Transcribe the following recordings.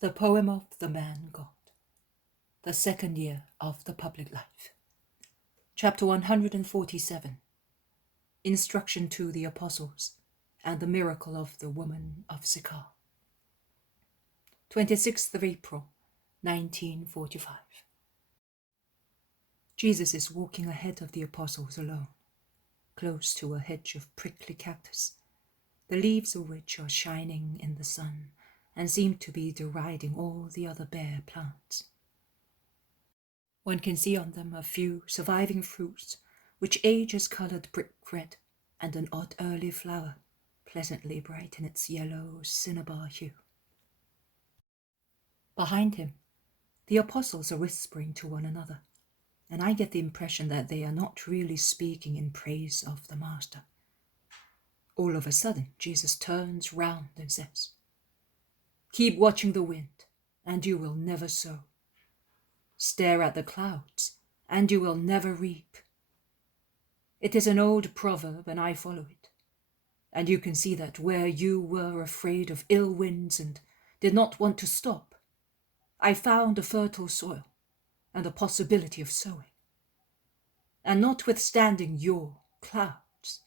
The Poem of the Man God, the second year of the public life. Chapter 147, Instruction to the Apostles and the Miracle of the Woman of Sychar. 26th of April, 1945. Jesus is walking ahead of the apostles alone, close to a hedge of prickly cactus, the leaves of which are shining in the sun and seem to be deriding all the other bare plants. One can see on them a few surviving fruits, which age has coloured brick red, and an odd early flower, pleasantly bright in its yellow cinnabar hue. Behind him, the apostles are whispering to one another, and I get the impression that they are not really speaking in praise of the Master. All of a sudden, Jesus turns round and says, "Keep watching the wind, and you will never sow. Stare at the clouds, and you will never reap." It is an old proverb, and I follow it. And you can see that where you were afraid of ill winds and did not want to stop, I found a fertile soil and a possibility of sowing. And notwithstanding your clouds,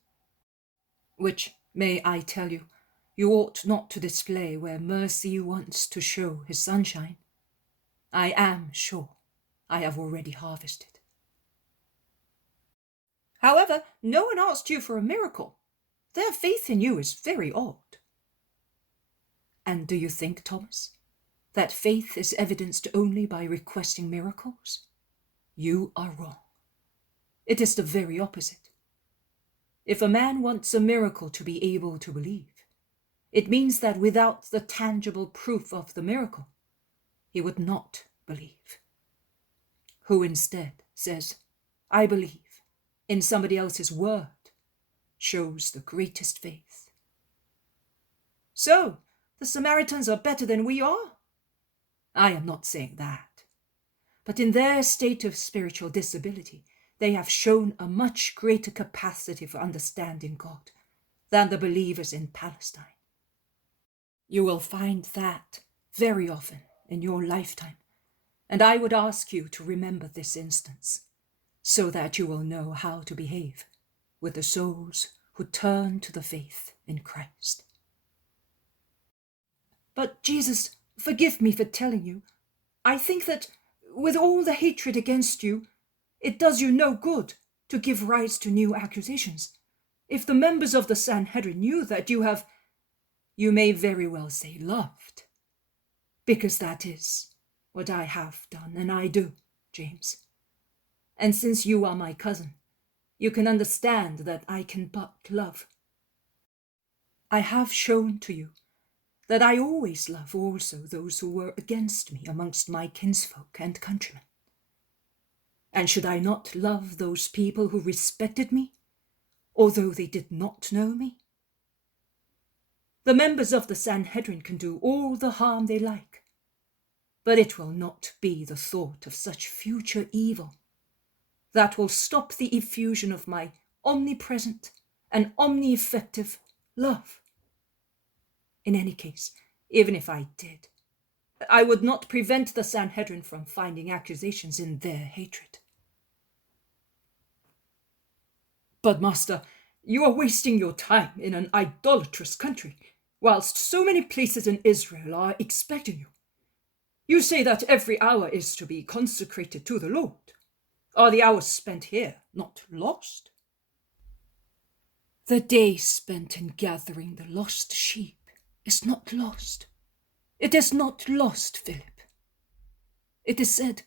which, may I tell you, you ought not to display where mercy wants to show his sunshine, I am sure I have already harvested. However, no one asked you for a miracle. Their faith in you is very odd. And do you think, Thomas, that faith is evidenced only by requesting miracles? You are wrong. It is the very opposite. If a man wants a miracle to be able to believe, it means that without the tangible proof of the miracle, he would not believe. Who instead says, "I believe," in somebody else's word, shows the greatest faith. So, the Samaritans are better than we are? I am not saying that. But in their state of spiritual disability, they have shown a much greater capacity for understanding God than the believers in Palestine. You will find that very often in your lifetime, and I would ask you to remember this instance, so that you will know how to behave with the souls who turn to the faith in Christ. But Jesus, forgive me for telling you, I think that with all the hatred against you, it does you no good to give rise to new accusations. If the members of the Sanhedrin knew that you may very well say loved, because that is what I have done and I do, James. And since you are my cousin, you can understand that I can but love. I have shown to you that I always love also those who were against me amongst my kinsfolk and countrymen. And should I not love those people who respected me, although they did not know me? The members of the Sanhedrin can do all the harm they like, but it will not be the thought of such future evil that will stop the effusion of my omnipresent and omni-effective love. In any case, even if I did, I would not prevent the Sanhedrin from finding accusations in their hatred. But, Master, you are wasting your time in an idolatrous country, whilst so many places in Israel are expecting you. You say that every hour is to be consecrated to the Lord. Are the hours spent here not lost? The day spent in gathering the lost sheep is not lost. It is not lost, Philip. It is said,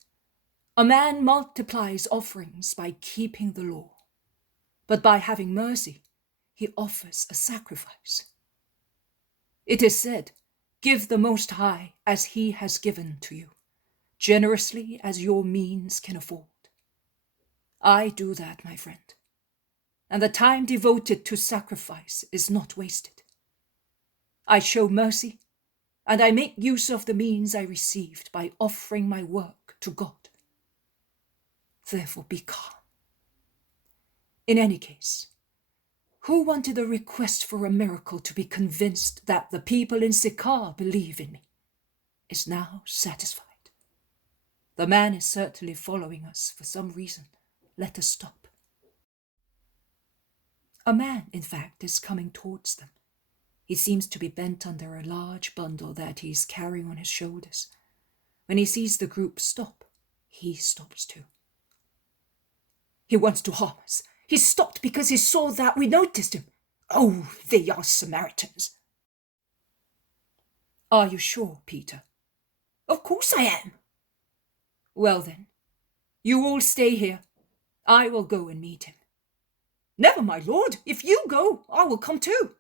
"A man multiplies offerings by keeping the law, but by having mercy, he offers a sacrifice." It is said, "Give the Most High as he has given to you, generously as your means can afford." I do that, my friend, and the time devoted to sacrifice is not wasted. I show mercy, and I make use of the means I received by offering my work to God. Therefore be calm. In any case, who wanted a request for a miracle to be convinced that the people in Sychar believe in me? is now satisfied. The man is certainly following us for some reason. Let us stop. A man, in fact, is coming towards them. He seems to be bent under a large bundle that he is carrying on his shoulders. When he sees the group stop, he stops too. He wants to harm us. He stopped because he saw that we noticed him. Oh, they are Samaritans. Are you sure, Peter? Of course I am. Well then, you all stay here. I will go and meet him. Never, my lord. If you go, I will come too.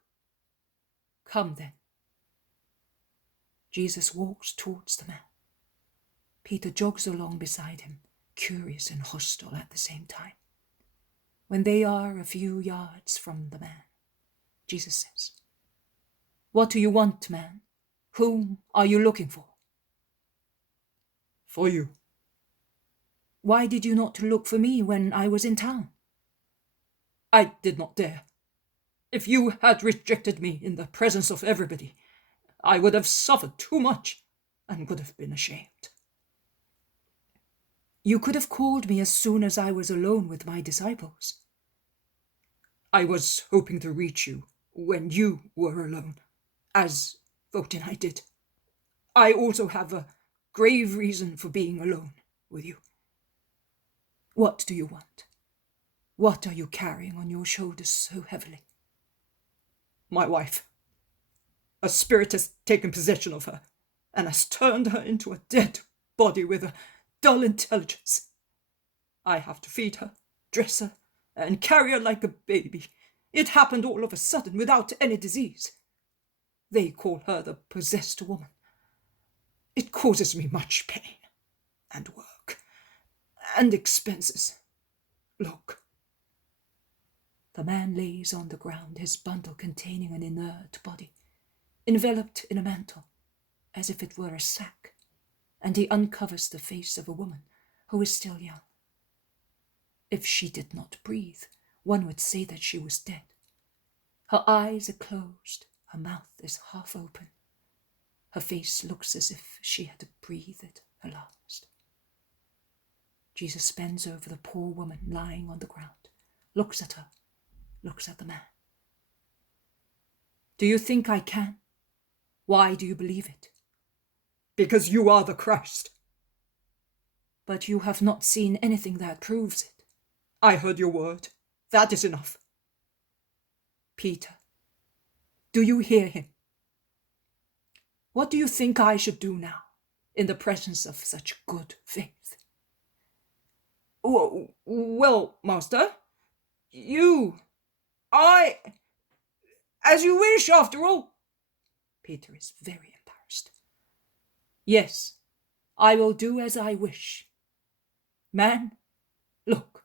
Come then. Jesus walks towards the man. Peter jogs along beside him, curious and hostile at the same time. When they are a few yards from the man, Jesus says, "What do you want, man? Whom are you looking for?" "For you." "Why did you not look for me when I was in town?" "I did not dare. If you had rejected me in the presence of everybody, I would have suffered too much and would have been ashamed." "You could have called me as soon as I was alone with my disciples." "I was hoping to reach you when you were alone, as Vogt and I did. I also have a grave reason for being alone with you." "What do you want? What are you carrying on your shoulders so heavily?" "My wife. A spirit has taken possession of her and has turned her into a dead body with a dull intelligence. I have to feed her, dress her, and carry her like a baby. It happened all of a sudden without any disease. They call her the possessed woman. It causes me much pain and work and expenses. Look." The man lays on the ground his bundle containing an inert body, enveloped in a mantle, as if it were a sack, and he uncovers the face of a woman who is still young. If she did not breathe, one would say that she was dead. Her eyes are closed, her mouth is half open. Her face looks as if she had breathed her last. Jesus bends over the poor woman lying on the ground, looks at her, looks at the man. "Do you think I can? Why do you believe it?" "Because you are the Christ." "But you have not seen anything that proves it." "I heard your word. That is enough." "Peter, do you hear him? What do you think I should do now, in the presence of such good faith?" Well, master, as you wish, after all." Peter is very embarrassed. "Yes, I will do as I wish. Man, look."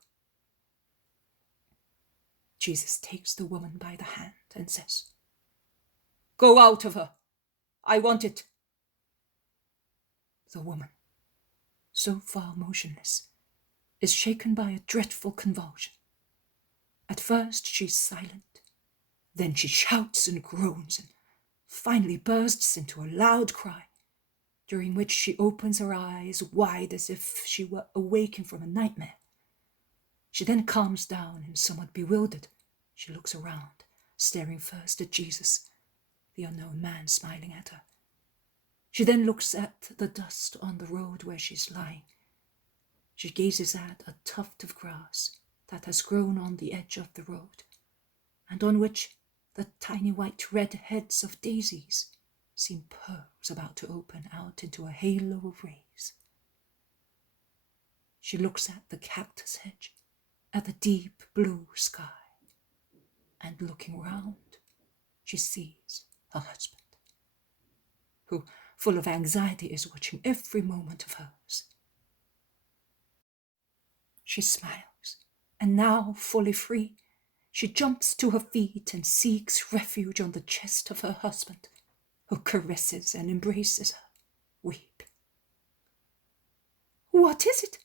Jesus takes the woman by the hand and says, "Go out of her. I want it." The woman, so far motionless, is shaken by a dreadful convulsion. At first she's silent, then she shouts and groans and finally bursts into a loud cry, during which she opens her eyes wide as if she were awakened from a nightmare. She then calms down and, somewhat bewildered, she looks around, staring first at Jesus, the unknown man smiling at her. She then looks at the dust on the road where she's lying. She gazes at a tuft of grass that has grown on the edge of the road, and on which the tiny white red heads of daisies seem pearls about to open out into a halo of rays. She looks at the cactus hedge, at the deep blue sky, and looking round, she sees her husband, who, full of anxiety, is watching every moment of hers. She smiles, and now, fully free, she jumps to her feet and seeks refuge on the chest of her husband, who caresses and embraces her, weeping. "What is it?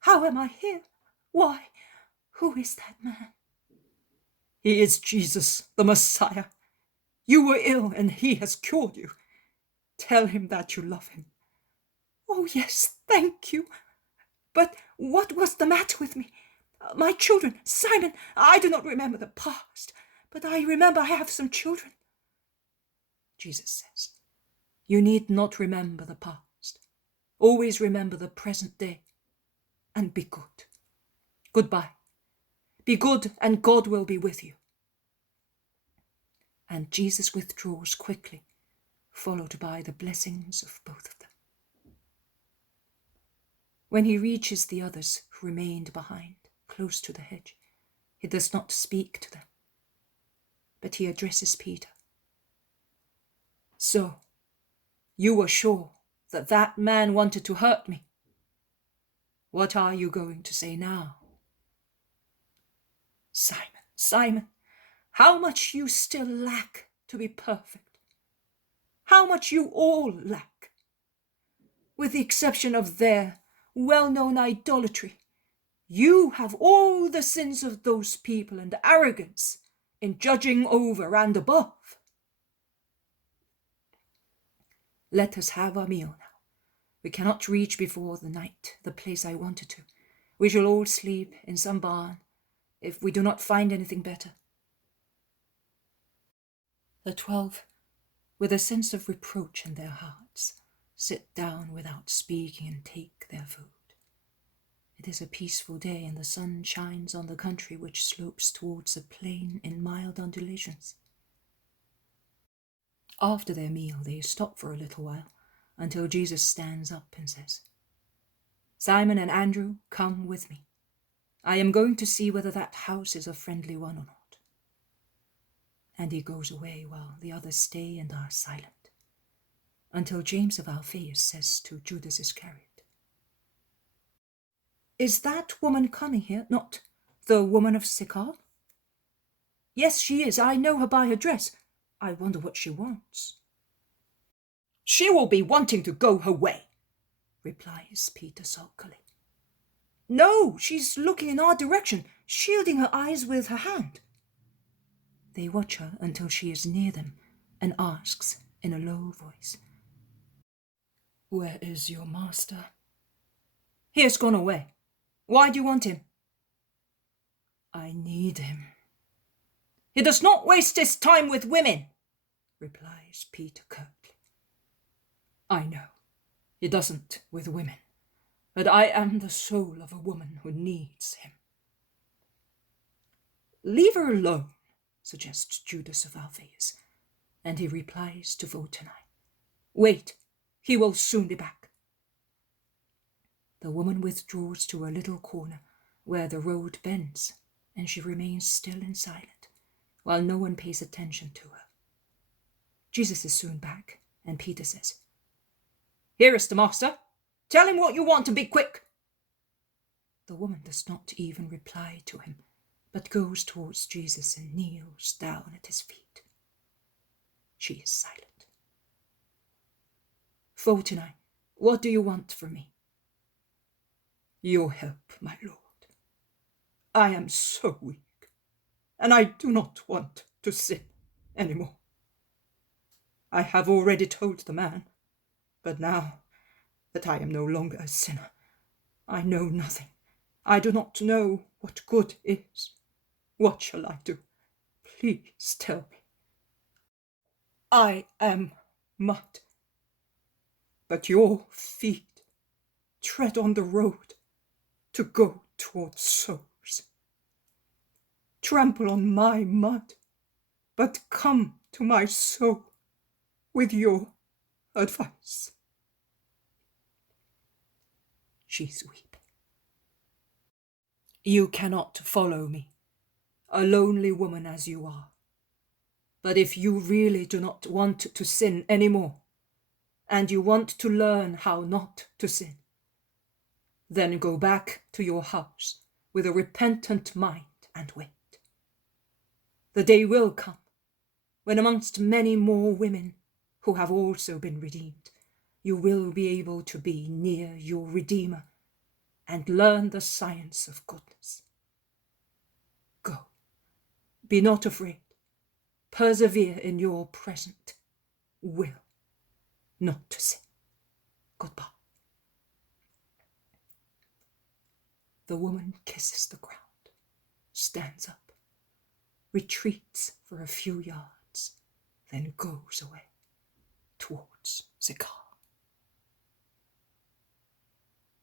How am I here? Why, who is that man?" "He is Jesus, the Messiah. You were ill, and he has cured you. Tell him that you love him, Oh, yes, thank you. But what was the matter with me? My children, Simon, I do not remember the past, but I remember I have some children. Jesus says, you need not remember the past. Always remember the present day and be good. Goodbye. Be good and God will be with you. And Jesus withdraws quickly, followed by the blessings of both of them. When he reaches the others who remained behind, close to the hedge, he does not speak to them, but he addresses Peter. So, you were sure that that man wanted to hurt me. What are you going to say now? Simon, Simon, how much you still lack to be perfect. How much you all lack. With the exception of their well-known idolatry, you have all the sins of those people and arrogance in judging over and above. Let us have our meal now. We cannot reach before the night the place I wanted to. We shall all sleep in some barn if we do not find anything better. The 12, with a sense of reproach in their hearts, sit down without speaking and take their food. It is a peaceful day, and the sun shines on the country which slopes towards a plain in mild undulations. After their meal, they stop for a little while, until Jesus stands up and says, Simon and Andrew, come with me. I am going to see whether that house is a friendly one or not. And he goes away while the others stay and are silent, until James of Alphaeus says to Judas Iscariot, Is that woman coming here not the woman of Sychar? Yes, she is. I know her by her dress. I wonder what she wants. She will be wanting to go her way, replies Peter sulkily. No, she's looking in our direction, shielding her eyes with her hand. They watch her until she is near them and asks in a low voice, Where is your master? He has gone away. Why do you want him? I need him. He does not waste his time with women, replies Peter curtly. I know, he doesn't with women, but I am the soul of a woman who needs him. Leave her alone, suggests Judas of Alphaeus, and he replies to Valtorta, Wait, he will soon be back. The woman withdraws to a little corner where the road bends, and she remains still and silent, while no one pays attention to her. Jesus is soon back, and Peter says, Here is the master. Tell him what you want and be quick. The woman does not even reply to him, but goes towards Jesus and kneels down at his feet. She is silent. Valtorta, what do you want from me? Your help, my lord. I am so weak, and I do not want to sin any more. I have already told the man, but now that I am no longer a sinner, I know nothing. I do not know what good is. What shall I do? Please tell me. I am mud, but your feet tread on the road to go towards souls. Trample on my mud, but come to my soul with your advice. She's weeping. You cannot follow me, a lonely woman as you are. But if you really do not want to sin anymore, and you want to learn how not to sin, then go back to your house with a repentant mind and wait. The day will come when amongst many more women who have also been redeemed, you will be able to be near your Redeemer and learn the science of goodness. Go. Be not afraid. Persevere in your present will not to sin. Goodbye. The woman kisses the ground, stands up, retreats for a few yards, then goes away.